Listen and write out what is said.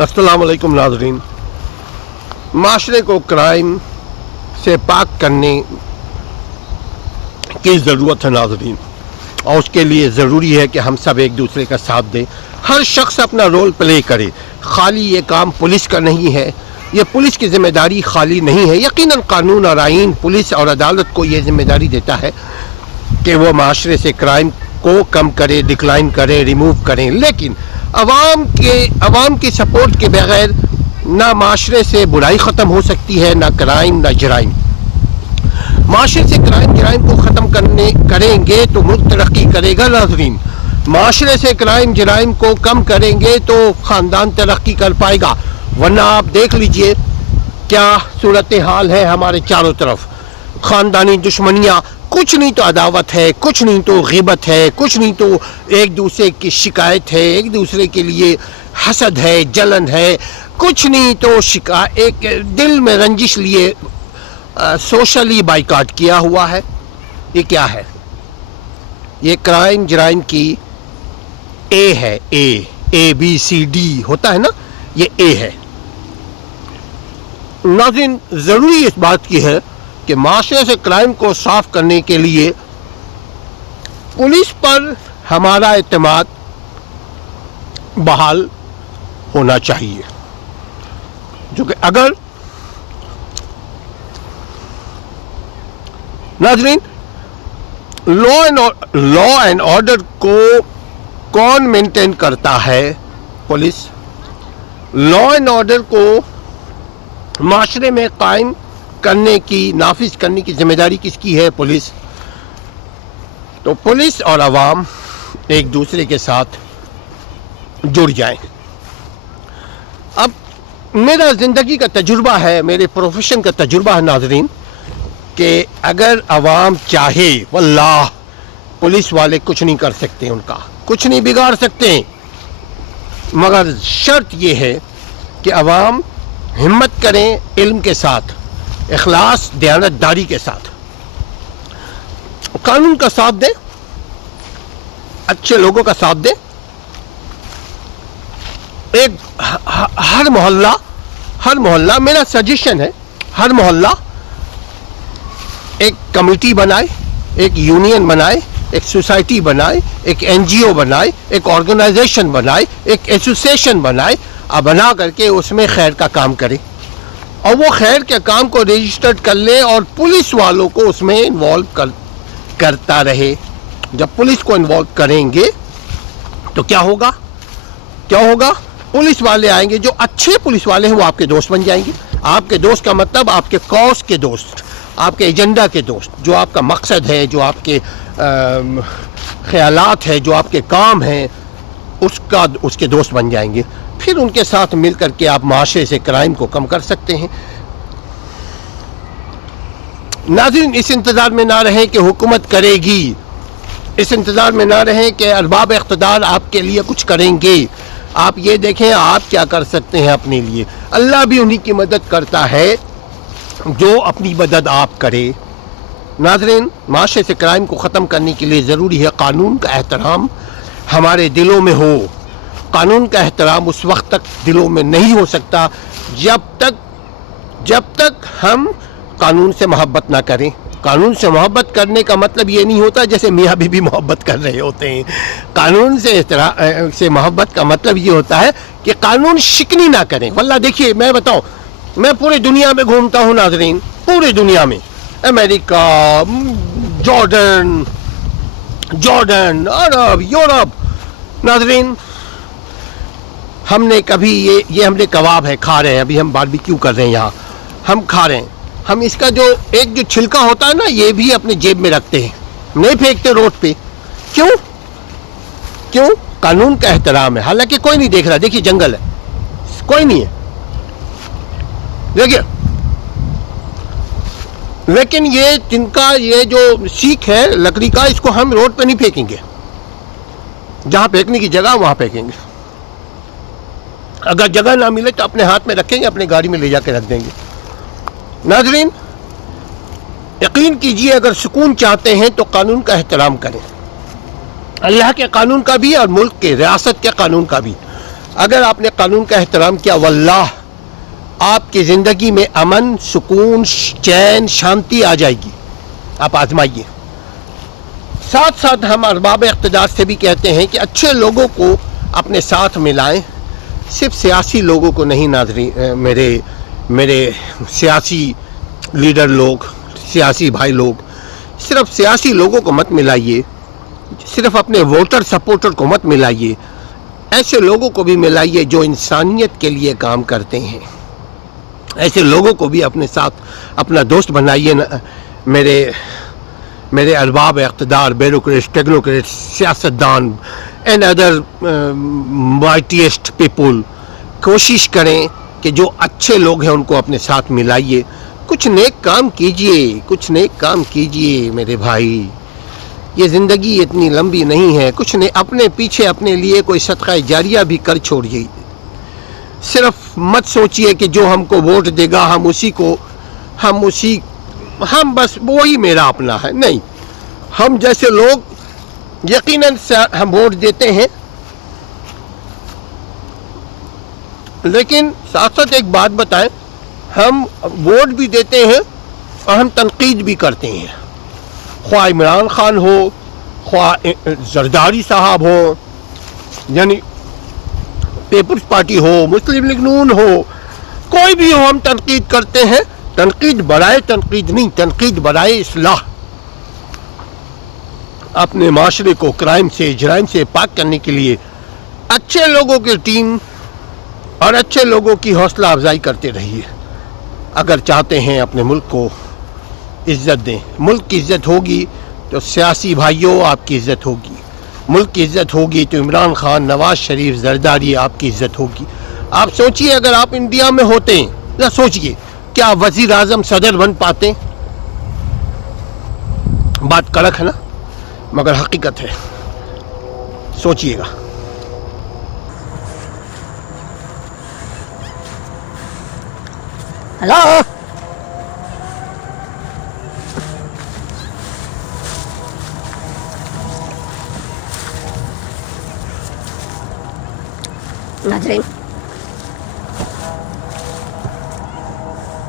अस्सलाम वालेकुम नाज़रीन। माशरे को क्राइम से पाक करने की ज़रूरत है नाज़रीन, और उसके लिए ज़रूरी है कि हम सब एक दूसरे का साथ दें, हर शख्स अपना रोल प्ले करे। खाली ये काम पुलिस का नहीं है, ये पुलिस की ज़िम्मेदारी खाली नहीं है। यकीनन कानून और आइन पुलिस और अदालत को ये ज़िम्मेदारी देता है कि वो माशरे से क्राइम को कम करे, डिक्लाइन करे, रिमूव करें, लेकिन अवाम की सपोर्ट के बगैर ना माशरे से बुराई ख़त्म हो सकती है, ना क्राइम ना जराइम। माशरे से जराइम को ख़त्म करेंगे तो मुल्क तरक्की करेगा नाज़रीन। माशरे से क्राइम जराइम को कम करेंगे तो ख़ानदान तरक्की कर पाएगा, वरना आप देख लीजिए क्या सूरत हाल है हमारे चारों तरफ। ख़ानदानी दुश्मनियाँ, कुछ नहीं तो अदावत है, कुछ नहीं तो ग़िबत है, कुछ नहीं तो एक दूसरे की शिकायत है, एक दूसरे के लिए हसद है, जलन है, कुछ नहीं तो एक दिल में रंजिश लिए सोशली बाइकाट किया हुआ है। ये क्या है? ये क्राइम जराइम की ए है। ए बी सी डी होता है ना, ये ए है नाज़रीन। ज़रूरी इस बात की है कि माशरे से क्राइम को साफ करने के लिए पुलिस पर हमारा एतमाद बहाल होना चाहिए, जो कि अगर नाज़रीन लॉ एंड ऑर्डर को कौन मेंटेन करता है? पुलिस। लॉ एंड ऑर्डर को माशरे में कायम करने की, नाफिज करने की जिम्मेदारी किसकी है? पुलिस। तो पुलिस और अवाम एक दूसरे के साथ जुड़ जाएं। अब मेरा ज़िंदगी का तजुर्बा है, मेरे प्रोफेशन का तजुर्बा है नाज़रीन, कि अगर अवाम चाहे, वल्लाह पुलिस वाले कुछ नहीं कर सकते, उनका कुछ नहीं बिगाड़ सकते, मगर शर्त ये है कि अवाम हिम्मत करें, इल्म के साथ, इखलास, दयानतदारी के साथ, कानून का साथ दें, अच्छे लोगों का साथ दें। एक हर मोहल्ला मेरा सजेशन है, हर मोहल्ला एक कमेटी बनाए, एक यूनियन बनाए, एक सोसाइटी बनाए, एक एनजीओ बनाए, एक ऑर्गेनाइजेशन बनाए, एक एसोसिएशन बनाए, और बना करके उसमें खैर का काम करे, और वो खैर के काम को रजिस्टर्ड कर ले और पुलिस वालों को उसमें इन्वॉल्व करता रहे। जब पुलिस को इन्वॉल्व करेंगे तो क्या होगा? पुलिस वाले आएंगे, जो अच्छे पुलिस वाले हैं वो आपके दोस्त बन जाएंगे। आपके दोस्त का मतलब आपके कॉज के दोस्त, आपके एजेंडा के दोस्त, जो आपका मकसद है, जो आपके ख्यालात है, जो आपके काम हैं, उसके दोस्त बन जाएंगे। फिर उनके साथ मिल करके आप माशरे से क्राइम को कम कर सकते हैं। नाज़रीन, इस इंतज़ार में ना रहें कि हुकूमत करेगी, इस इंतज़ार में ना रहें कि अरबाब इख्तिदार आपके लिए कुछ करेंगे। आप ये देखें आप क्या कर सकते हैं अपने लिए। अल्लाह भी उन्हीं की मदद करता है जो अपनी मदद आप करे। नाज़रीन, माशरे से क्राइम को ख़त्म करने के लिए ज़रूरी है कानून का एहतराम हमारे दिलों में हो। कानून का एहतराम उस वक्त तक दिलों में नहीं हो सकता जब तक हम कानून से मोहब्बत ना करें। कानून से मोहब्बत करने का मतलब ये नहीं होता जैसे मियाँ बीवी मोहब्बत कर रहे होते हैं। कानून से मोहब्बत का मतलब ये होता है कि कानून शिकनी ना करें। वल्लाह देखिए, मैं बताऊं, मैं पूरी दुनिया में घूमता हूँ नाज़रीन, पूरी दुनिया में, अमेरिका, जॉर्डन, अरब, यूरोप। नाज़रीन, हमने कभी ये हमने कबाब है, खा रहे हैं, अभी हम बारबेक्यू कर रहे हैं, यहाँ हम खा रहे हैं, हम इसका जो छिलका होता है ना, ये भी अपने जेब में रखते हैं, नहीं फेंकते रोड पे। क्यों? कानून का एहतराम है। हालांकि कोई नहीं देख रहा, देखिए जंगल है, कोई नहीं है, देखिए। लेकिन ये जो सीख है लकड़ी का, इसको हम रोड पे नहीं फेंकेंगे, जहां फेंकने की जगह वहां फेंकेंगे। अगर जगह ना मिले तो अपने हाथ में रखेंगे, अपने गाड़ी में ले जाके रख देंगे। नाज़रीन, यकीन कीजिए, अगर सुकून चाहते हैं तो कानून का एहतराम करें, अल्लाह के कानून का भी और मुल्क के, रियासत के कानून का भी। اگر آپ نے قانون کا احترام کیا واللہ آپ کی زندگی میں امن، سکون، چین، شانتی آ جائے گی. آپ آزمائیے. ساتھ ساتھ ہم ارباب اقتدار سے بھی کہتے ہیں کہ اچھے لوگوں کو اپنے ساتھ ملائیں، صرف سیاسی لوگوں کو نہیں. ناظرین، میرے سیاسی لیڈر لوگ، سیاسی بھائی لوگ، صرف سیاسی لوگوں کو مت ملائیے، صرف اپنے ووٹر سپورٹر کو مت ملائیے. ایسے لوگوں کو بھی ملائیے جو انسانیت کے لیے کام کرتے ہیں. ایسے لوگوں کو بھی اپنے ساتھ اپنا دوست بنائیے. میرے ارباب اقتدار، بیوروکریٹس، ٹیکنوکریٹس، سیاستدان اینڈ ادر مائٹیسٹ پیپل، کوشش کریں کہ جو اچھے لوگ ہیں ان کو اپنے ساتھ ملائیے. کچھ نیک کام کیجئے، کچھ نیک کام کیجئے میرے بھائی. یہ زندگی اتنی لمبی نہیں ہے. کچھ نے اپنے پیچھے اپنے لیے کوئی صدقہ جاریہ بھی کر چھوڑیے. صرف مت سوچئے کہ جو ہم کو ووٹ دے گا ہم بس وہی میرا اپنا ہے. نہیں، ہم جیسے لوگ یقیناً ہم ووٹ دیتے ہیں، لیکن ساتھ ساتھ ایک بات بتائیں، ہم ووٹ بھی دیتے ہیں اور ہم تنقید بھی کرتے ہیں. خواہ عمران خان ہو، خواہ زرداری صاحب ہو، یعنی پیپلز پارٹی ہو، مسلم لیگ نون ہو، کوئی بھی ہو، ہم تنقید کرتے ہیں. تنقید برائے تنقید نہیں، تنقید برائے اصلاح. اپنے معاشرے کو کرائم سے، جرائم سے پاک کرنے کے لیے اچھے لوگوں کی ٹیم اور اچھے لوگوں کی حوصلہ افزائی کرتے رہیے. اگر چاہتے ہیں اپنے ملک کو عزت دیں. ملک کی عزت ہوگی تو سیاسی بھائیوں آپ کی عزت ہوگی. ملک کی عزت ہوگی تو عمران خان، نواز شریف، زرداری آپ کی عزت ہوگی. آپ سوچئے اگر آپ انڈیا میں ہوتے ہیں، یا سوچئے کیا وزیر اعظم صدر بن پاتے؟ بات کڑک ہے نا، مگر حقیقت ہے. سوچئے گا. ہلو، ناظرین